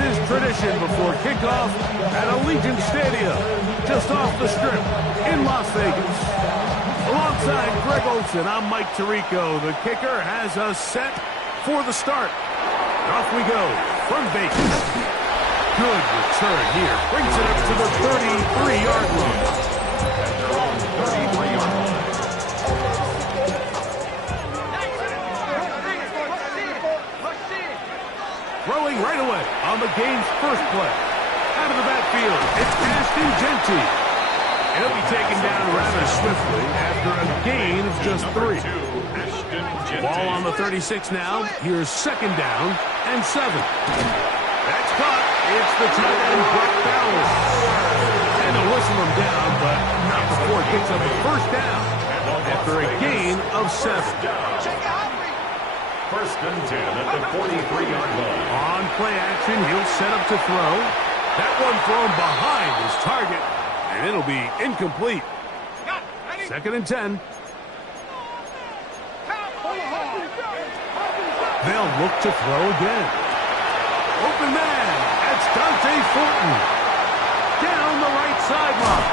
is tradition before kickoff at Allegiant Stadium, just off the Strip in Las Vegas. Alongside Greg Olson, I'm Mike Tirico. The kicker has us set for the start. Off we go from Vegas. Good return here. Brings it up to the 33-yard line. Throwing right away on the game's first play. Out of the backfield, it's Ashton Genty. And he'll be taken down rather swiftly after a gain of just 3. Ball on the 36 now. Here's second down and 7. That's caught. It's the tight end, Brock Bowers. And they'll whistle him down, but not before it gets up a first down after a gain of 7. First and 10 at the 43-yard line. On play action, he'll set up to throw. That one thrown behind his target, and it'll be incomplete. Second and 10. They'll look to throw again. Open man. That's Dante Fortin. Down the right sideline.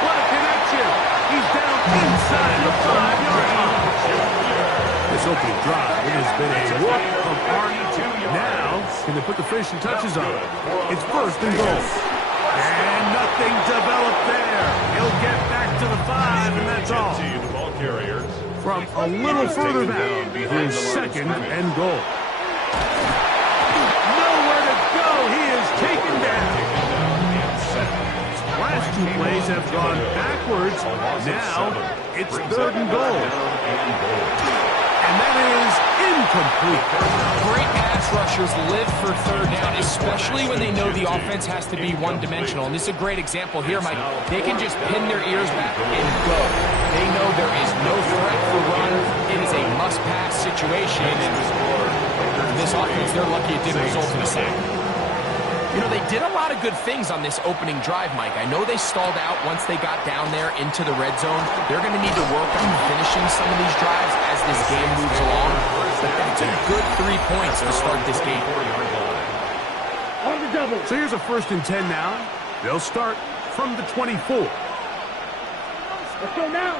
What a connection. He's down inside the 5-yard line. This opening drive, it has been a walk of art. Now, can they put the finishing touches on it? It's first and goal. And nothing developed there. He'll get back to the 5, and that's all. The ball carrier. From a little further down, his second and goal. Nowhere to go. He is taken down. Last 2 plays have gone backwards. Now, it's third and goal. And that is incomplete. Great pass rushers live for third down, especially when they know the offense has to be one-dimensional. And this is a great example here, Mike. They can just pin their ears back and go. They know there is no threat for run. It is a must-pass situation. And this offense, they're lucky it didn't result in a sack. You know, they did a lot of good things on this opening drive, Mike. I know they stalled out once they got down there into the red zone. They're going to need to work on finishing some of these drives as this game moves along. But that's a good 3 points to start this game. So here's a first and 10 now. They'll start from the 24. Let's go now.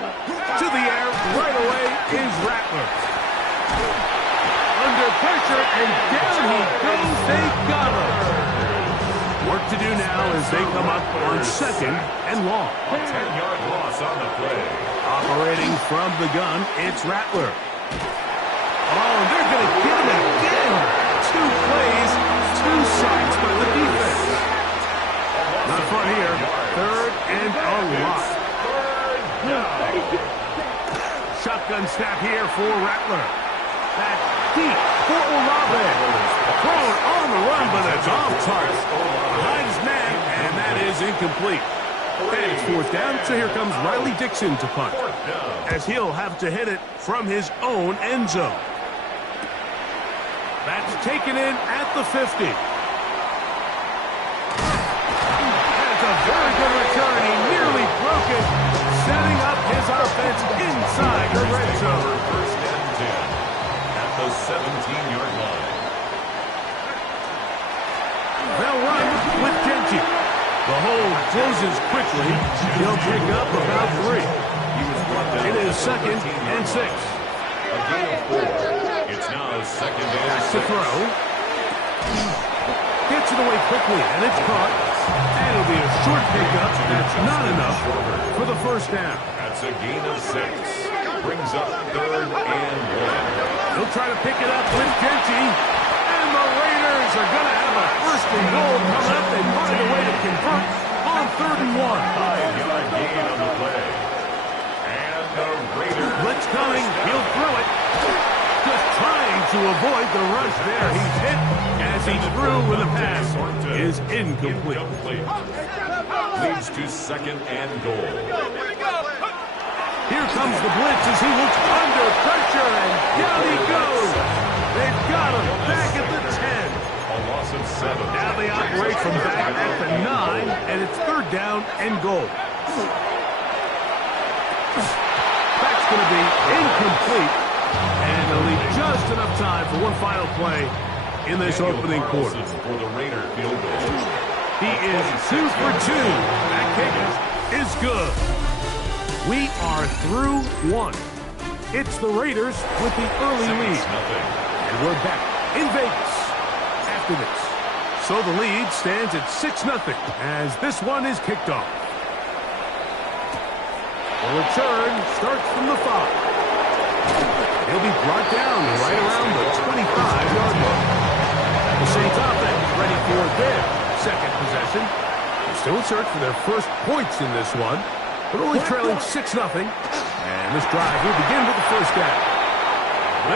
To the air, right away is Rattler. Under pressure, and down he goes. They got him. Work to do now as they come up on second and long. A 10-yard loss on the play. Operating from the gun, it's Rattler. Oh, they're going to get him again. 2 plays, 2 sacks by the defense. Not fun here. Third and a lot. Shotgun snap here for Rattler. That's deep for Olave. Thrown on the run, but it's off target. Behind his man, and that is incomplete. And it's fourth down, so here comes Riley Dixon to punt, as he'll have to hit it from his own end zone. That's taken in at the 50. That's a very good return. He nearly broke it, setting up his offense inside the red zone. First and 10 at the 17-yard line. They'll run with Genty. The hold closes quickly. He'll pick up about 3. It is second and 6. A gain of 4. It's now second and Back 6. to throw. Gets it away quickly, and it's caught. And it'll be a short pickup. That's not enough for the first down. That's a gain of 6. Brings up third and 1. He'll try to pick it up with Genty. And the Raiders are going to have a first and goal coming up and find a way to convert on third and 1. 5-yard gain on the play. And the Raiders. Blitz coming. He'll throw it. Just trying to avoid the rush there. He's hit as he threw with a pass. Is incomplete. Leads to second and goal. Here comes the blitz as he looks under pressure, and down he goes. They've got him back at the 10. A loss of 7. Now they operate from back at the 9, and it's third down and goal. That's going to be incomplete, and they'll leave just enough time for one final play in this opening quarter. For the Raider field goal. He is 2 for 2. That kick is good. We are through one. It's the Raiders with the early lead. And we're back in Vegas after this. So the lead stands at 6-0 as this one is kicked off. The return starts from the 5. He'll be brought down right around the 25-yard line. The Saints offense ready for their second possession. They're still in search for their first points in this one, but only trailing 6-0. And this drive will begin with the first down.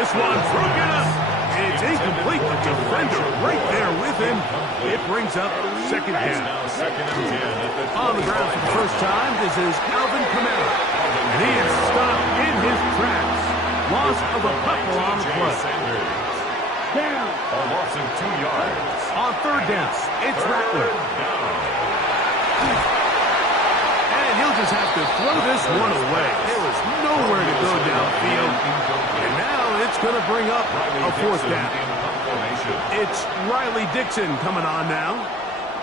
This one broken up. It's incomplete. The defender right there with him. It brings up second down. On the ground for the first time, this is Alvin Kamara. And he is stopped in his tracks. Loss of a couple on the play. Down. A loss of 2 yards. On third down, it's Rattler. And he'll just have to throw this one away. There was nowhere to go downfield. And now it's going to bring up a fourth down. It's Riley Dixon coming on now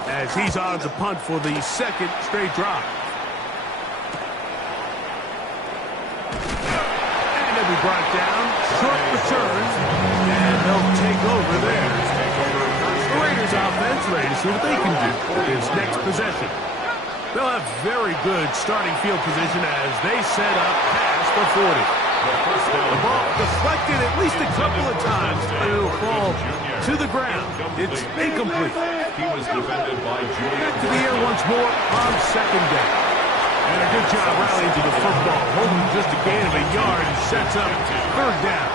as he's on to punt for the second straight drive. Be brought down, short return, and they'll take over there. The Raiders offense ready to see what they can do for this next possession. They'll have very good starting field position as they set up past the 40. The ball deflected at least a couple of times, but it'll fall to the ground. It's incomplete. He was defended by Back to the air once more on second down. And a good job rallying to the football. Holding just a gain of a yard and sets up third down.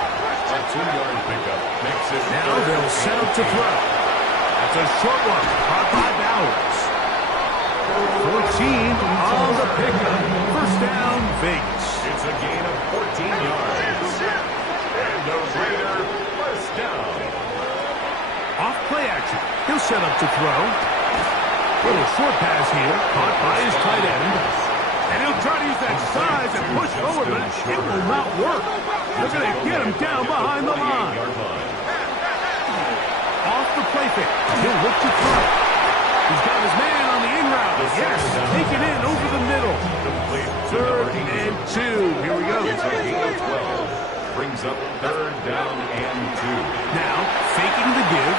a 2-yard pickup. Makes it now they'll set up to throw. That's a short one. Caught by Bowers. 14 on the pickup. First down, Vegas. It's a gain of 14 yards. And the Raider first down. Off play action. He'll set up to throw. Little short pass here. Caught by his tight end. And he'll try to use that size and push forward, but it will not work. They're going to get him down behind the line. Off the play fake. He'll look to throw. He's got his man on the in route. Yes, take it in over the middle. Third and 2. Here we go. Brings up third down and 2. Now, faking the give.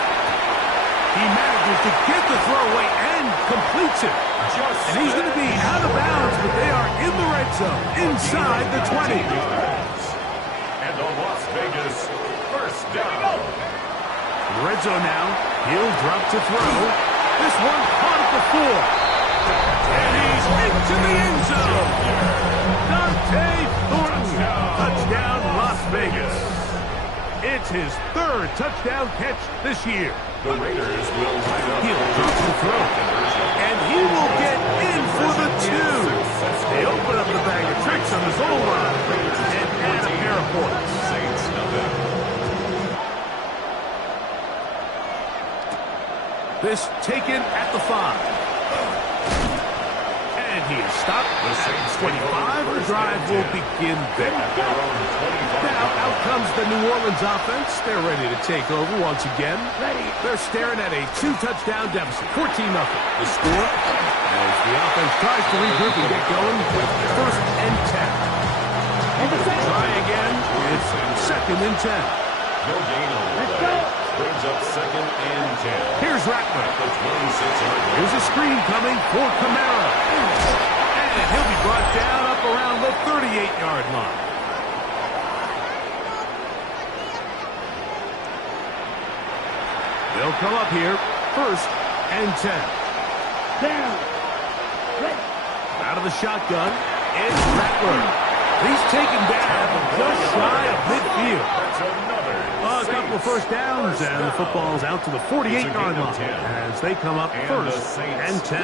He manages to get the throw away and completes it. And he's going to be out of bounds, but they are in the red zone, inside the 20. And the Las Vegas first down. Red zone now. He'll drop to throw. This one caught at the 4. And he's into the end zone. Dante Thornton. Touchdown, Las Vegas. It's his third touchdown catch this year. The Raiders will line up. He'll drop the throw. And he will get in for the 2. They open up the bag of tricks on his own line and add a pair of points. Saints nothing. This taken at the 5. And he is stopped. The Saints 25. The drive will begin there. Now out comes the New Orleans offense. They're ready to take over once again. They're staring at a 2-touchdown deficit. 14-0. The score as the offense tries to regroup and get going with first and 10. Try again. It's second and 10. No gain on the play. Brings up second and 10. Here's Rattler. The 26-yard line. Here's a screen coming for Kamara. And he'll be brought down up around the 38-yard line. They'll come up here, first and 10. Down. Out of the shotgun, it's Rattler. He's taken down just shy of midfield. That's another. A couple of first downs, and the football's out to the 48-yard line as they come up first and 10. A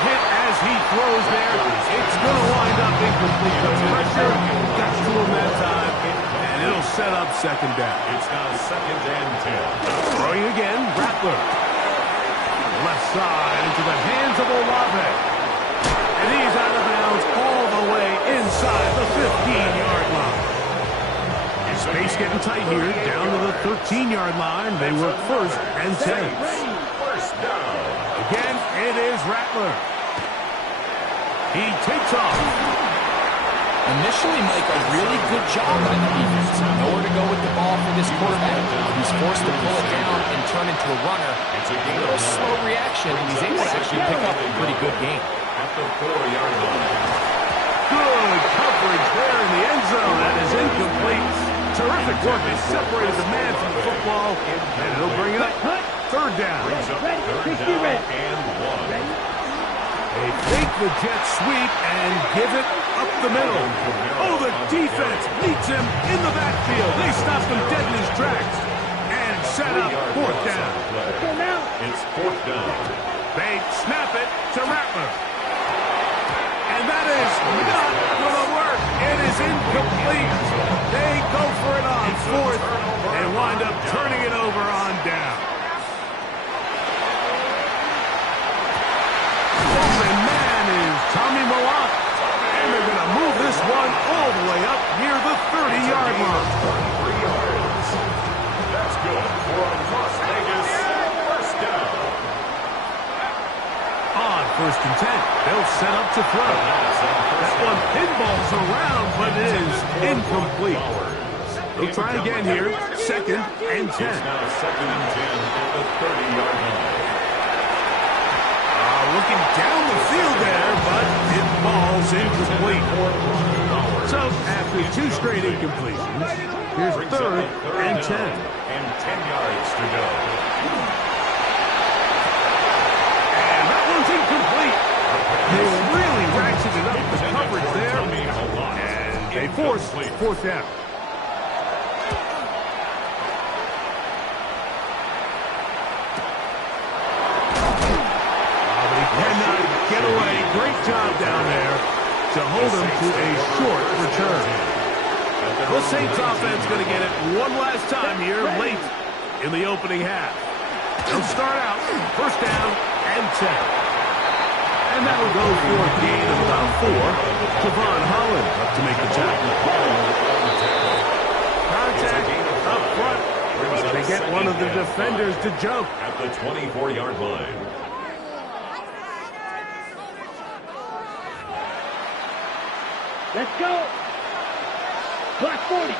hit as he throws there. It's going to wind up incomplete. The pressure got to him that time, and it'll set up second down. It's now second and 10. Throwing again, Rattler. Left side into the hands of Olave. And he's out of bounds all the way inside the 15-yard line. So Space getting tight here, down to the 13-yard line. They work first and 10. First down. Again, it is Rattler. He takes off. Initially, Mike, a really good job by the defense. Nowhere to go with the ball for this quarterback. He's forced to pull it down and turn into a runner. It's a little slow reaction, and he's able to actually pick up a pretty good game. At the 4-yard line. Good coverage there in the end zone. That is incomplete. Terrific work. They separated the man from the football, and he'll bring it up. Third down. Third down and 1. They fake the jet sweep and give it up the middle. Oh, the defense meets him in the backfield. They stop him dead in his tracks and set up fourth down. It's fourth down. They snap it to Rattler. And that is not going to work. It is incomplete. They go for it on fourth and wind up turning it over on down. Open man is Tommy Malott. And they're going to move this one all the way up near the 30-yard line. 33 yards. That's good for Las Vegas. First down. On first and 10, they'll set up to throw. That one pinballs around, but it is incomplete. They'll try again here, second and 10. It's now second and 10 at the 30-yard line. Looking down the field there, but it falls incomplete. So after two straight incompletions, here's third and 10. And 10 yards to go. And that one's incomplete. They really ratcheted up the coverage there, and they force fourth down. Get away. Great job down there to hold him to a short return. The Saints offense going to get it one last time here late in the opening half. They'll start out first down and 10. And that will go for a gain of about 4. Javon Holland up to make the tackle. Contact up front. They get one of the defenders to jump. At the 24-yard line. Let's go. Clock 40.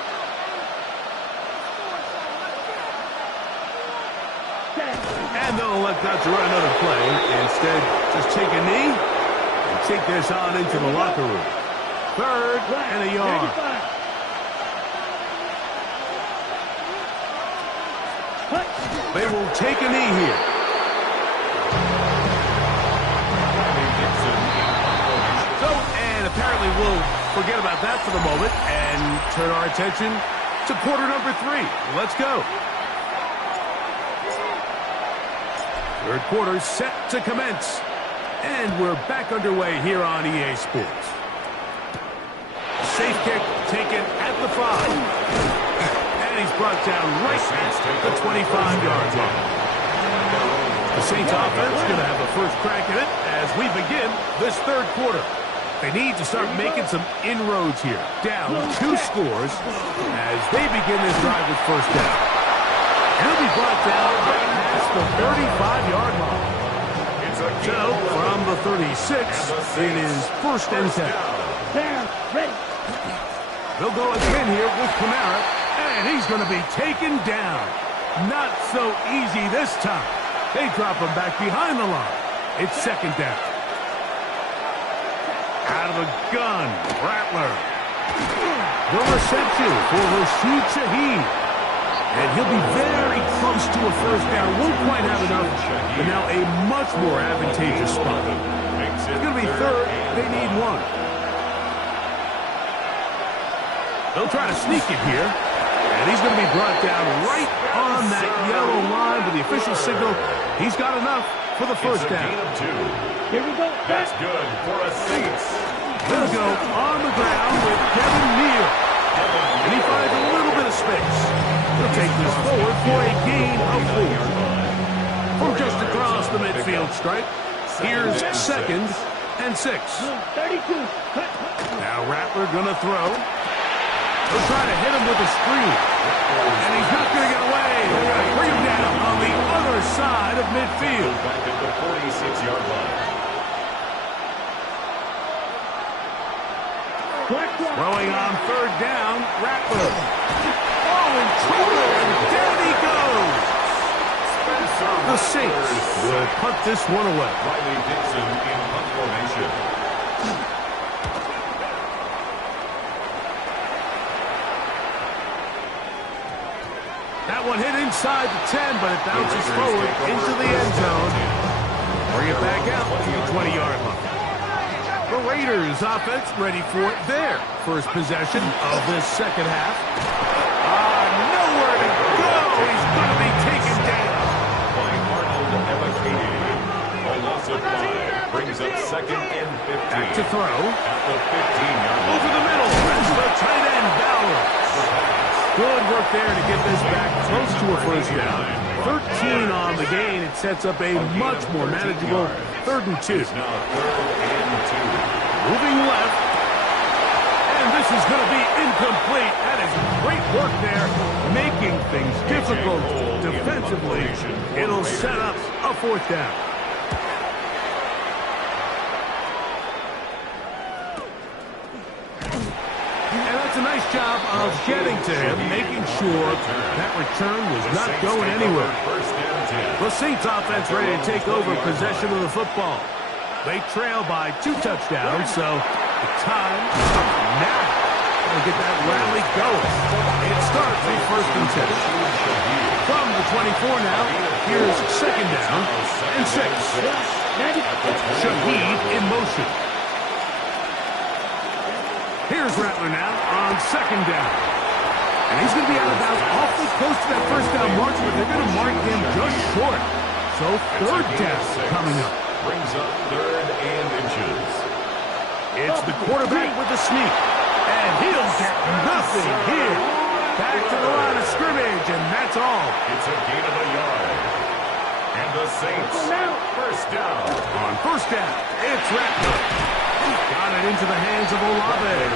And they'll elect not to run another play. Instead, just take a knee and take this on into the locker room. Third and a yard. They will take a knee here. Apparently we'll forget about that for the moment and turn our attention to quarter number 3. Let's go. Third quarter set to commence. And we're back underway here on EA Sports. Safe kick taken at the 5. And he's brought down right at the 25-yard line. The Saints offense is going to have a first crack at it as we begin this third quarter. They need to start making some inroads here. Down 2 scores as they begin this drive with first down. He'll be brought down right past the 35-yard line. So, from the 36, it is first and 10. They'll go again here with Kamara, and he's going to be taken down. Not so easy this time. They drop him back behind the line. It's second down. Out of the gun, Rattler. The reception for Rashid Shaheed. And he'll be very close to a first down. Won't quite have enough, but now a much more advantageous spot. It's going to be third. They need 1. They'll try to sneak it here. And he's going to be brought down right on that yellow line with the official signal. He's got enough for the first down. Here we go. That's good for a Saints. They'll go on the ground with Kevin Neal. And he finds a little bit of space. He'll take this forward for a gain of 4. From just across the midfield stripe, here's second and 6. 32. Now Rattler going to throw. They'll try to hit him with a screen. And he's not going to get away. They're going to bring him down on the other side of midfield. Back at the 46-yard line. Throwing on third down, Rattler. Oh, and Triller, and down he goes. The Saints will punt this one away. Riley Dixon in punt formation. That one hit inside the 10, but it bounces forward into the end zone. Bring it back out to the 20-yard line. The Raiders offense ready for their first possession of this second half. Nowhere to go. He's going to be taken down. By Arnold Evakidi. A loss of 5 brings up second and 15. Back to throw. At the 15-yard line. Over the middle. That's the tight end, Bauer. Good work there to get this back close to a first down. 13 on the gain. It sets up a much more manageable 3rd and 2. Now 3rd and 2. Moving left. And this is going to be incomplete. That is great work there, making things difficult defensively. It'll set up a 4th down. And that's a nice job of getting to him, making sure that return was not going anywhere. The Saints offense ready to take over possession of the football. They trail by 2 touchdowns, so the time now to get that rally going. It starts with 1st and 10. From the 24 now, here's 2nd down and 6. Shaheed in motion. Here's Rattler now on 2nd down. And he's going to be out of bounds awfully close to that 1st down mark, but they're going to mark him just short. So 3rd down coming up. Brings up 3rd and inches. It's the quarterback with the sneak. And he'll get nothing here. Back to the line of scrimmage, and that's all. It's a gain of a yard. And the Saints, 1st down. On 1st down, it's Rattler. Got it into the hands of Olave.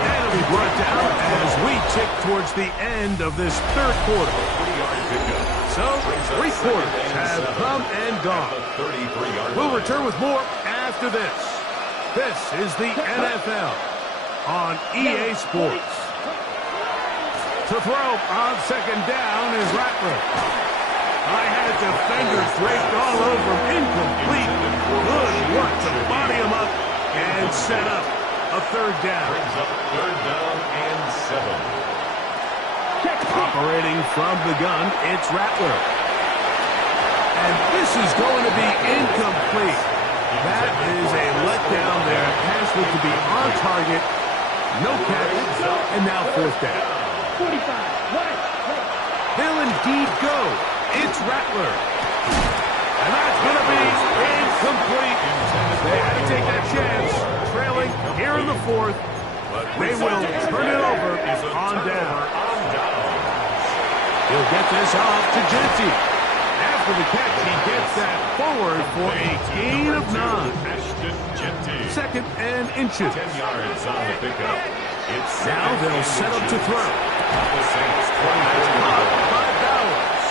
And it'll be brought down as we tick towards the end of this 3rd quarter. 3-yard pickup. So, 3 quarters have come and gone. 33-yard We'll return with more after this. This is the NFL on EA Sports. To throw on 2nd down is Rattler. I had defenders draped all over him. Incomplete. Good work to body him up and set up a 3rd down. Brings up 3rd down and 7. Operating from the gun, it's Rattler. And this is going to be incomplete. That is a letdown there. Pass looked to be on target. No catch. And now 4th down. 45. They'll indeed go. It's Rattler. And that's going to be incomplete. They had to take that chance. Trailing here in the 4th. But they will turn it over on down. He'll get this off to Genty. After the catch, he gets that forward for a gain of 9. 2nd and inches. 10 yards on the pickup. It's Now they'll set up to throw. The Saints, Caught by Bowers.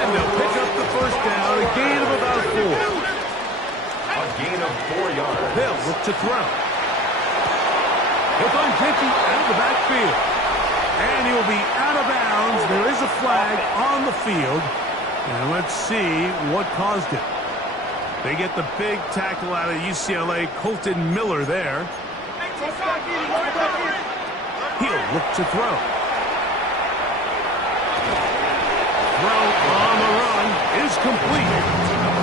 And they'll pick up the 1st down, a gain of about 4. a gain of 4 yards. They'll look to throw. He'll find Genty out of the backfield. And he'll be out of bounds. There is a flag on the field. And let's see what caused it. They get the big tackle out of UCLA, Colton Miller there. He'll look to throw. Throw on the run is complete.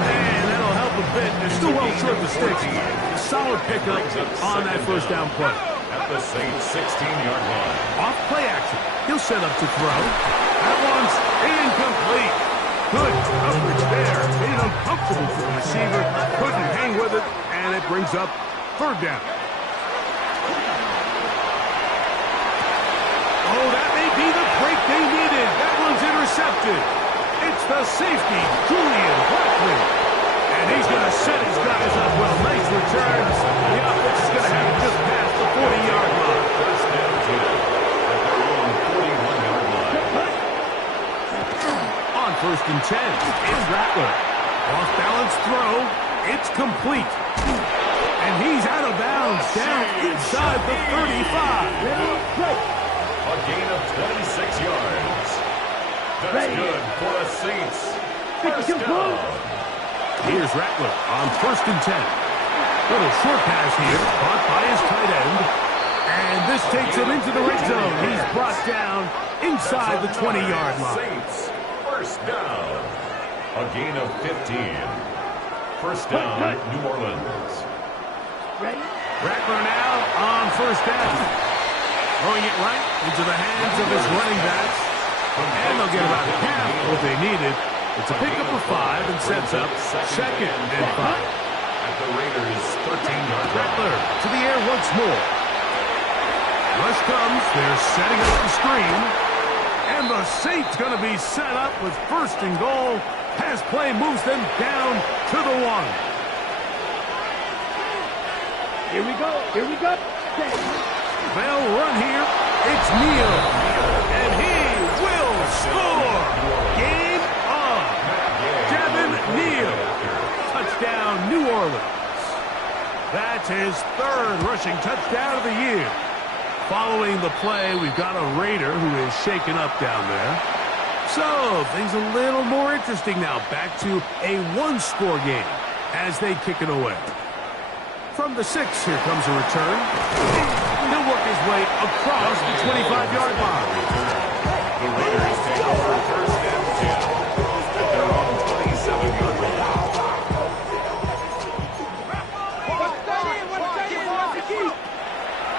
And that'll help a bit. They're still well short of the sticks. A solid pickup on that 1st down play. At the Saints' 16-yard line. Off play action. He'll set up to throw. That one's incomplete. Good coverage there. Made it uncomfortable for the receiver. Couldn't hang with it, and it brings up 3rd down. Oh, that may be the break they needed. That one's intercepted. It's the safety, Julian Blackman. And he's going to set his guys up well. Nice return. The offense is going to have it just past the 40-yard line. first and 10. It's Rattler. Off-balance throw. It's complete. And he's out of bounds down inside the 35. A gain of 26 yards. That's good for the Saints. First down. Here's Rattler on first and 10. Little short pass here, caught by his tight end. And this takes him into the red zone. He's brought down inside the 20-yard line. Saints, first down. A gain of 15. First down, New Orleans. Rattler now on first down. Throwing it right into the hands of his running backs. And they'll get about half what they needed. It's a pickup of 5 and sets up second and 5. At the Raiders' 13-yard line. Rattler to the air once more. Rush comes. They're setting up the screen. And the Saints going to be set up with first and goal. Pass play moves them down to the 1. Here we go. Here we go. They'll run here. It's Neal. And he will score. Game on. Devin Neal. Touchdown, New Orleans. That's his 3rd rushing touchdown of the year. Following the play, we've got a Raider who is shaken up down there. So, things a little more interesting now. Back to a 1-score game as they kick it away. From the 6, here comes a return. He'll work his way across the 25-yard line. The Raiders take over first and 10 at their own 27-yard line.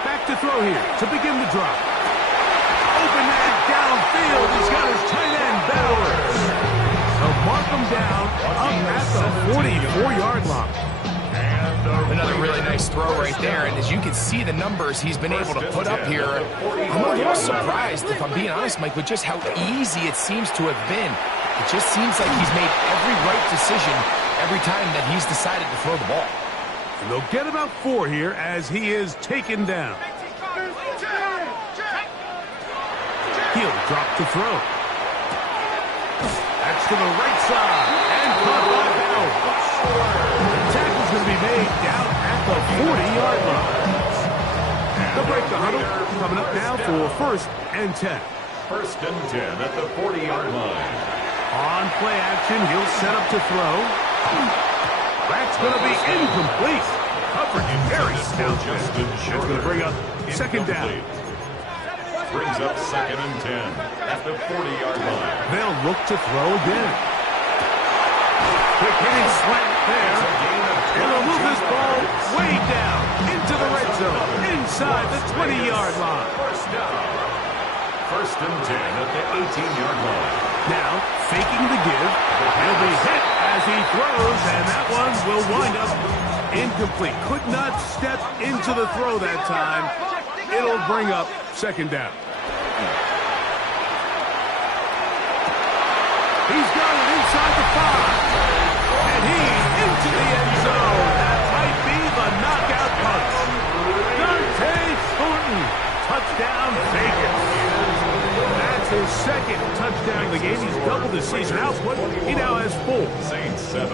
Back to throw here to begin the drive. Open man downfield. He's got his tight end, Bowers. They'll mark him down up at the 44-yard line. Another really nice throw right there, and as you can see the numbers he's been able to put up here, I'm a little surprised, if I'm being honest, Mike, with just how easy it seems to have been. It just seems like he's made every right decision every time that he's decided to throw the ball. And they'll get about 4 here as he is taken down. He'll drop to throw. That's to the right side, and caught by Bowers. The tackle's going to be made down at the 40-yard line. They'll break the huddle. Coming up now for first and 10. First and 10 at the 40-yard line. On play action, he'll set up to throw. That's going to be incomplete. Coverage very stout. That's going to bring up second down. Brings up second and 10 at the 40-yard line. They'll look to throw again. Quick hitting slant there. And they'll move this ball way down into the red zone, inside the 20-yard line. First down. First and 10 at the 18-yard line. Now, faking the give. He'll be hit as he throws, and that one will wind up incomplete. Could not step into the throw that time. It'll bring up second down. He's got it inside the 5. And he's into the end zone. That might be the knockout punch. Dante Thornton. Touchdown, Vegas. That's his 2nd touchdown of the game. He's doubled his season output. He now has 4. Saints 7.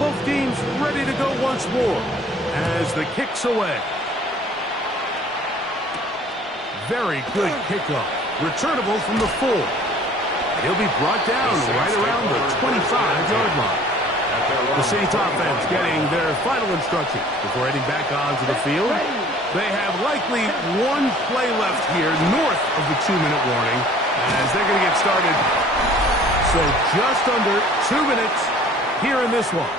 Both teams ready to go once more as the kick's away. Very good kickoff. Returnable from the 4. He'll be brought down right around the 25-yard line. The Saints offense getting their final instructions before heading back onto the field. They have likely 1 play left here north of the 2-minute warning as they're going to get started. So just under 2 minutes here in this one.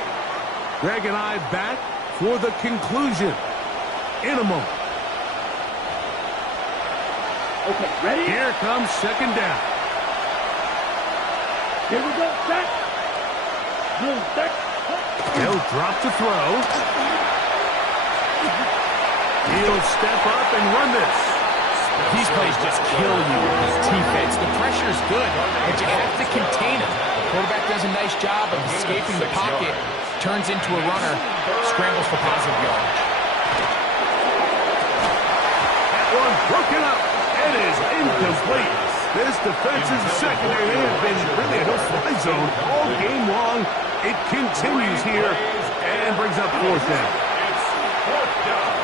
Greg and I back for the conclusion in a moment. Okay, ready? Here comes second down. Here we go. Set. Blue, set. He'll drop to throw. He'll step up and run this. These plays just kill you with this defense. The pressure's good, but you have to contain him. The quarterback does a nice job of escaping the pocket, turns into a runner, scrambles for positive yardage. That one broken up. It is incomplete. This defensive secondary, they have been really a no-fly zone all game long. It continues here and brings up fourth down. It's fourth down.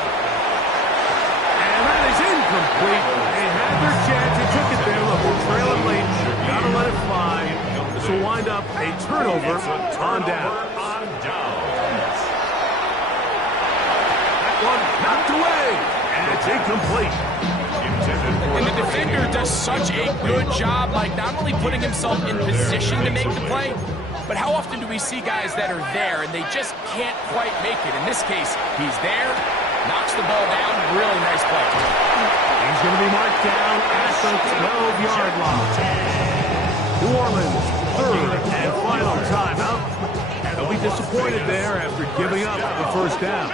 And that is incomplete. They had their chance. They took it there. Look, we're trailing late. Gotta let it fly. This will wind up a turnover on down. On downs. That one knocked away. And it's incomplete. And the defender does such a good job, like not only putting himself in position to make the play, but how often do we see guys that are there and they just can't quite make it? In this case, he's there, knocks the ball down, really nice play. He's going to be marked down at the 12-yard line. New Orleans, third and final timeout. And they'll be disappointed there after giving up the first down.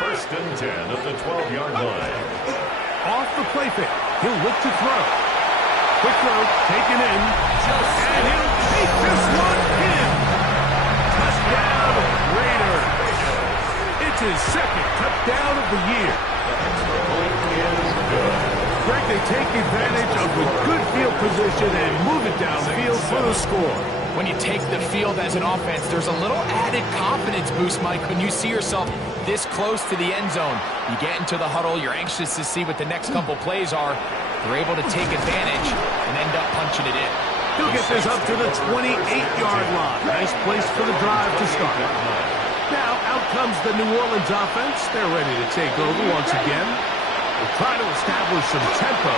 First and 10 at the 12-yard line. Off the play fake. He'll look to throw. Quick throw, taken in. And he'll take this one in. Touchdown, Raiders. It's his second touchdown of the year. Greg, they take advantage of the good field position and move it downfield for the score. When you take the field as an offense, there's a little added confidence boost, Mike, when you see yourself this close to the end zone. You get into the huddle, you're anxious to see what the next couple plays are. You're able to take advantage and end up punching it in. He'll get this up to the 28-yard line. Nice place for the drive to start. Now, out comes the New Orleans offense. They're ready to take over once again. They'll try to establish some tempo.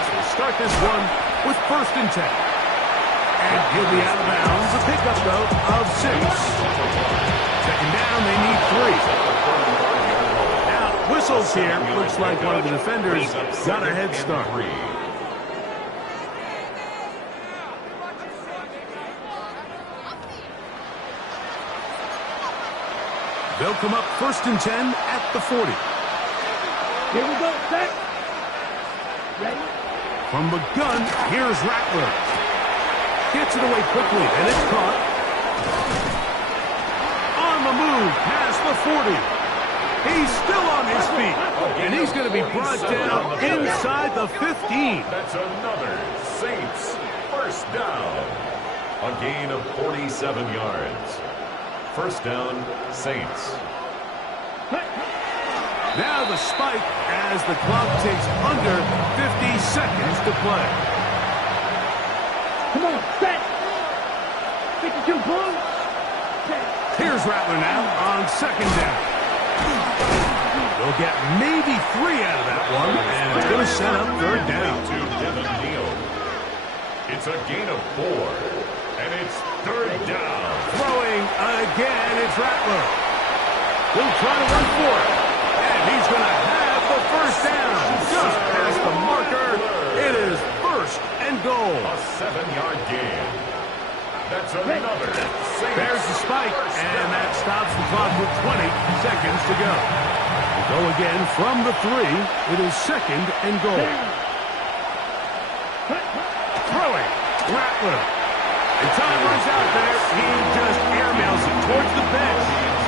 So we'll start this one with first and 10. And he'll be out of bounds. A pickup, though, of 6. Second down, they need 3. Now, whistles here. Looks like one of the defenders got a head start. They'll come up first and 10 at the 40. Here we go, set. Ready? From the gun, here's Rattler. Gets it away quickly, and it's caught. On the move, past the 40. He's still on his feet, and he's going to be brought down inside the 15. That's another Saints first down. A gain of 47 yards. First down, Saints. Now the spike as the clock takes under 50 seconds to play. Come on, set. 52 points. Here's Rattler now on second down. They'll get maybe 3 out of that one, and it's going to set up third down. It's a gain of 4, and it's third down. Throwing again, it's Rattler. He'll try to run for it, and he's going to have the first down. Just past the marker, it is first and goal. A 7-yard gain. That's another Saints. There's the spike, and that stops the clock with 20 seconds to go. We go again from the 3. It is second and goal. Throwing, Rattler. The time runs out there. He just airmails it towards the bench.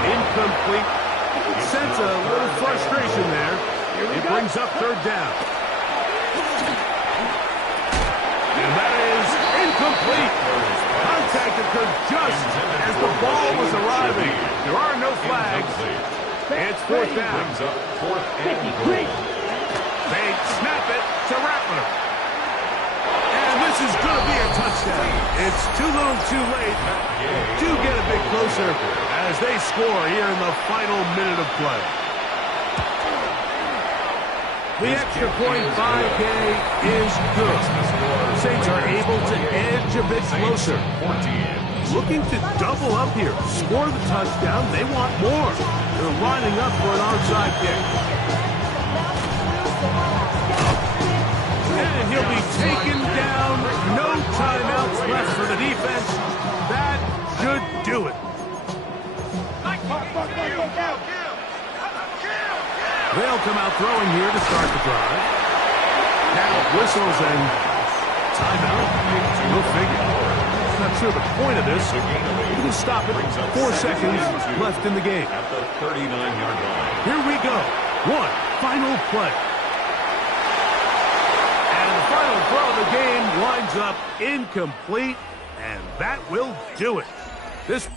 Incomplete. Sense a little frustration there. It brings up third down. And that is incomplete. Contact occurred just as the ball was arriving. There are no flags. It's fourth down. Brings up fourth and goal. They snap it to Rattler. And this is going to be a touchdown. It's too little too late to get a bit closer as they score here in the final minute of play. The extra point by Gay is good. The Saints are able to edge a bit closer. Looking to double up here, score the touchdown. They want more. They're lining up for an onside kick. And he'll be taken down. No timeouts left for the defense. That should do it. They'll come out throwing here to start the drive. Now whistles and timeout. Go figure. Not sure the point of this. We can stop it. 4 seconds left in the game. At the 39-yard line. Here we go. One final play. And the final throw of the game game winds up incomplete, and that will do it. This